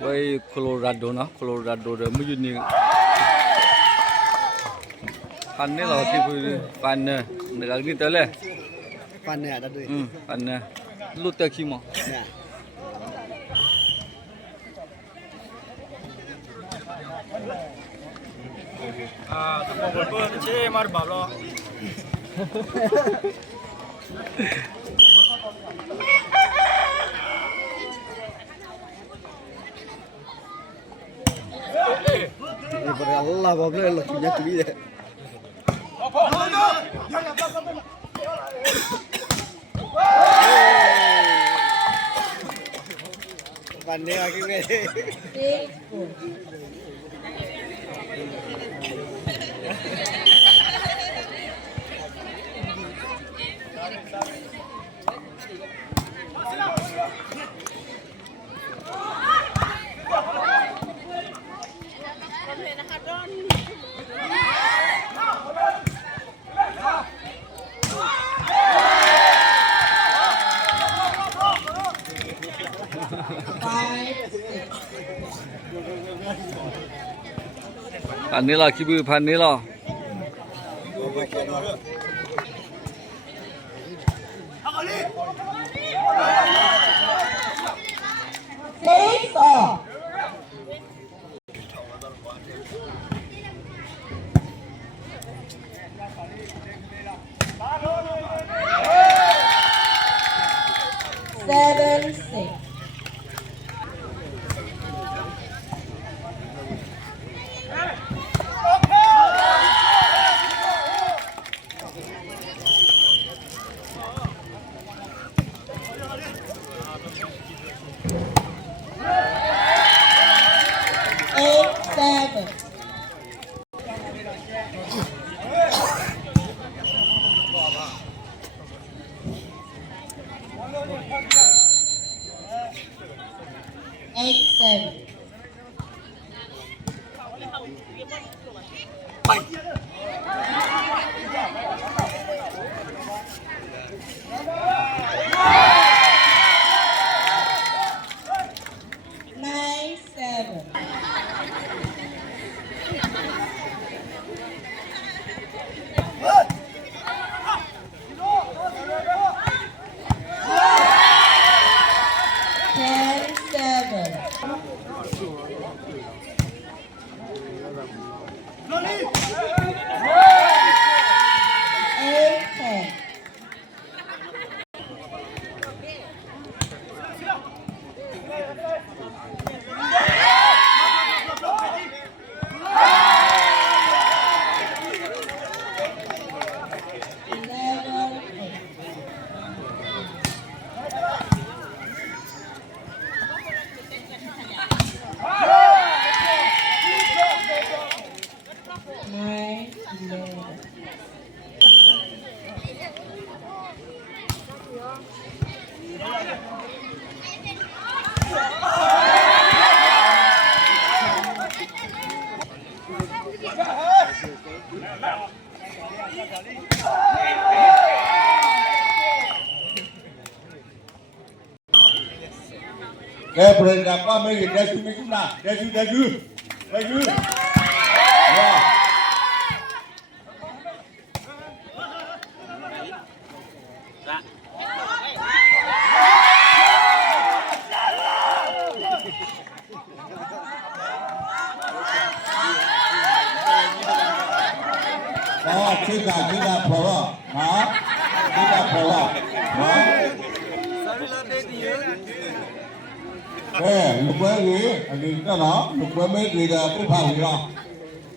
Với Colorado nó Colorado rồi mới nhìn fan này là cái fan này người đi tới lên fan này đã đuổi fan này lúc tới khi mà một bữa chế mà bảo lo Allah bableh Allah punya tu dia. Pandai lagi ni. fan này là cái bữa fan này là Seven, six. Eight, seven. Eight, seven. Nine, seven. Ten, seven. Eight, ten. Eleven, eight. Nine, 11. Cái phần là qua mấy cái đây chúng chúng ta đây chứ Chúng ta phổ đó, chúng ta phổ đó, lúc ấy gì cái đó, lúc ấy mấy gì là cái phòng gì đó,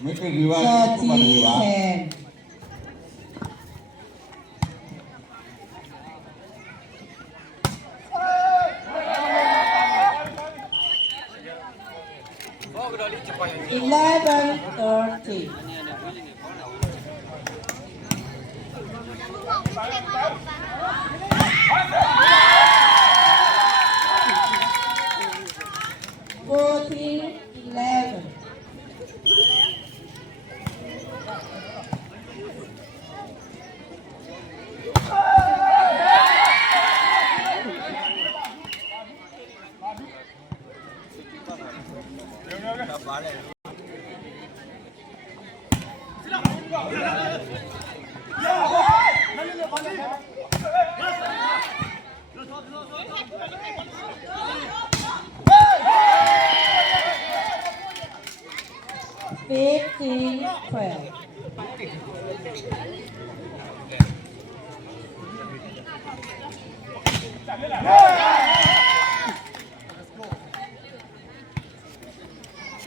mấy cái gì vậy, cái phòng gì vậy? Eleven, 30. Fourteen, 11.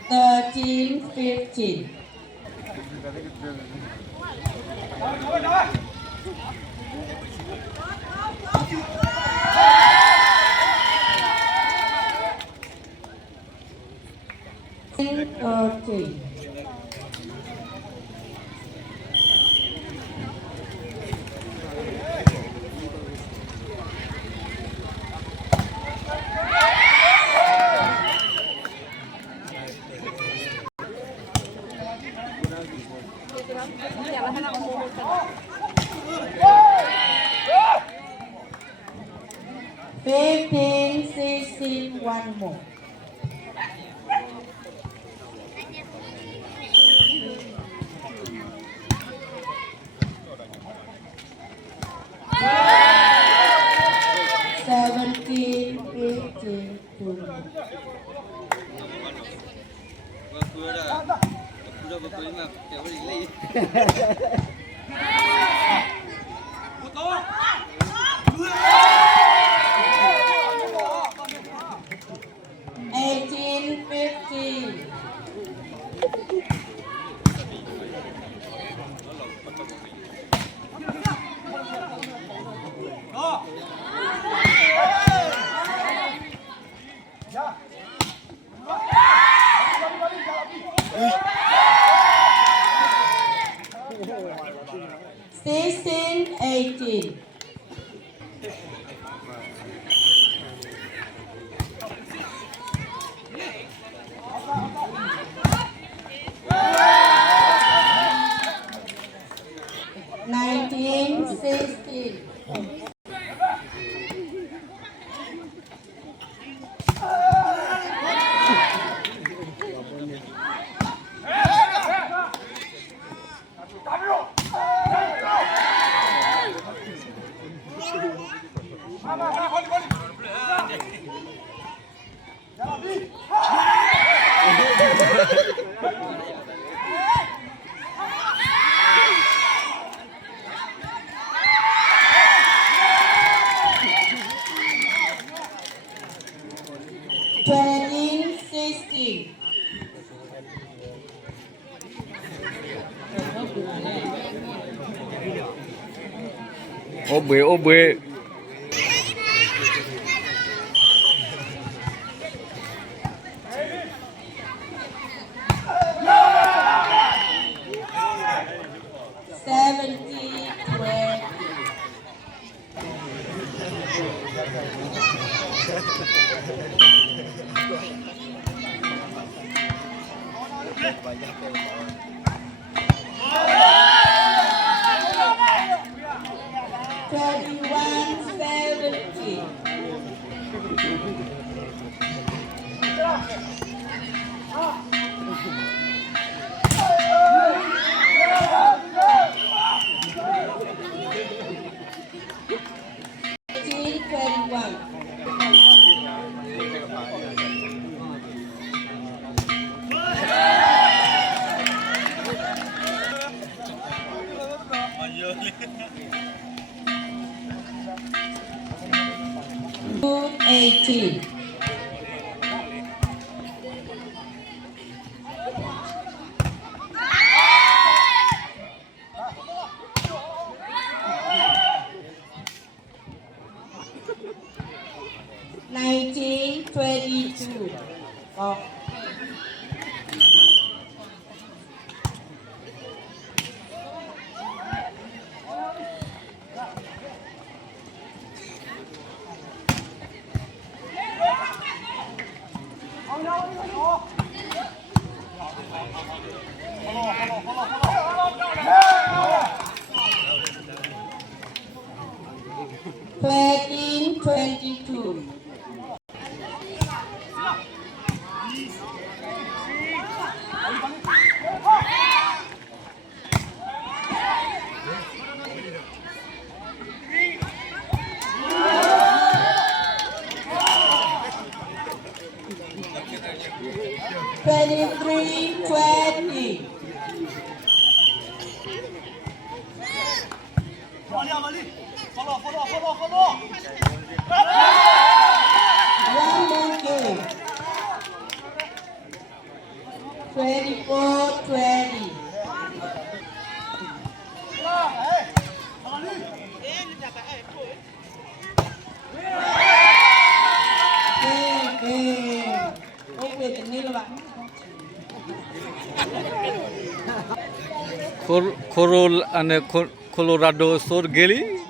13-15. Thirteen. 15-16, one more. Seventeen, 18, two more. Eighteen, 15. Sixteen, 18. Nineteen, 16. Twenty, 16. Ô bê. 70, 20. Twenty-one, 70. Eighteen, 21. Two, 18. Nineteen, 22. Oh. Thirteen, 22. Twenty-three, 20. One more game. 24-20. Okay, the nil one. Coral and Colorado Sor Gilly.